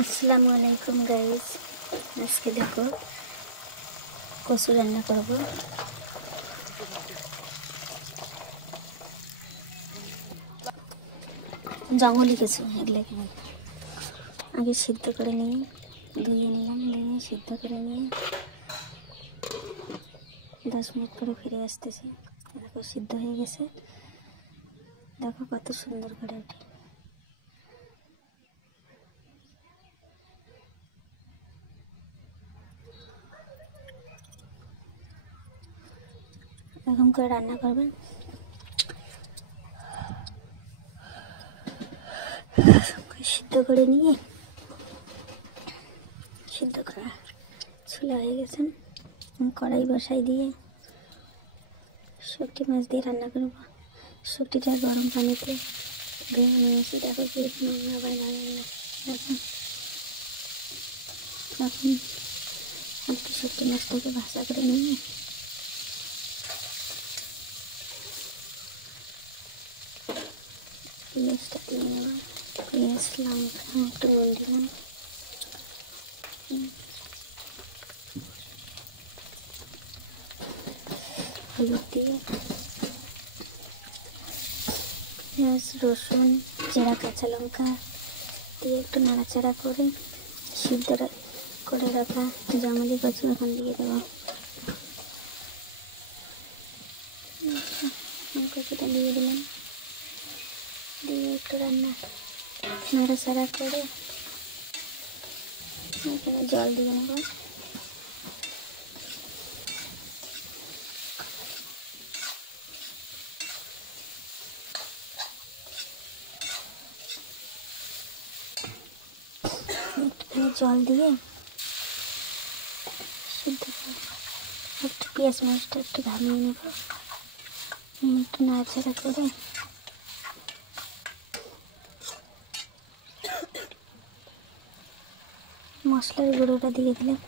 আসসালামু আলাইকুম গাইস, আজকে দেখো কচু রান্না করব। জঙ্গলি কচু, এগুলোকে আগে সিদ্ধ করে নিয়ে ধুয়ে নিলাম, নিয়ে সিদ্ধ করে নিয়ে 10 মিনিট পরে ফিরে আসতেছি। দেখো সিদ্ধ হয়ে গেছে, দেখো কত সুন্দর করে ওঠে। এরকম করে রান্না করবেন। সিদ্ধ করে নিয়ে সিদ্ধ করা ছোলা হয়ে গেছে, কড়াই বসাই দিয়ে শুটকি মাছ দিয়ে রান্না করব। শুটকিটা গরম পানিতে ধুয়ে নিয়েছি, দেখো কি নোংরা আবার ভালো দেখুন। এখন আজকে শুটকি মাছটাকে ভাজা করে নিয়ে পেঁয়াজটা দিয়ে নেব। পেঁয়াজ, লঙ্কা, একটু নুন দিলাম, হলুদ দিয়ে পেঁয়াজ, রসুন, জিরা, কাঁচা লঙ্কা দিয়ে একটু নাড়াচাড়া করে সিদ্ধ করে রাখা জঙ্গলি কচু এখন দিয়ে দেবো। কচুটা দিয়ে দিলাম, দিয়ে একটু নাড়াচাড়া করে এখানে জল দিয়ে নেব। জল দিয়ে সিদ্ধ একটু পেঁয়াজ মাছটা একটু ভামিয়ে নেব, একটু নাড়াচাড়া করে মশলার গুঁড়োটা দিয়ে দিলাম।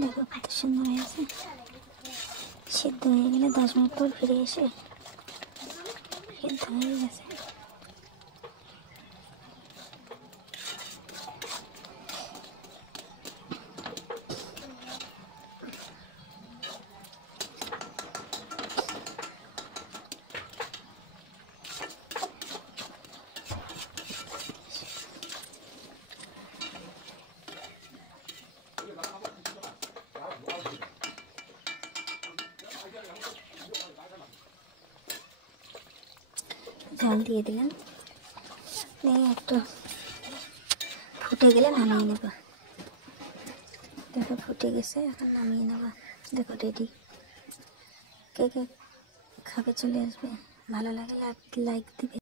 দেখো কত সুন্দর হয়েছে। সিদ্ধ হয়ে গেলে 10 মিনিট পর ফিরে এসে সিদ্ধ হয়ে গেছে। জল দিয়ে দিলাম, দিয়ে একটু ফুটে গেলে নামিয়ে নেব। দেখো ফুটে গেছে, এখন নামিয়ে নেব। দেখো রেডি। কে কে খাবে চলে আসবে, ভালো লাগে লাইক দিবে।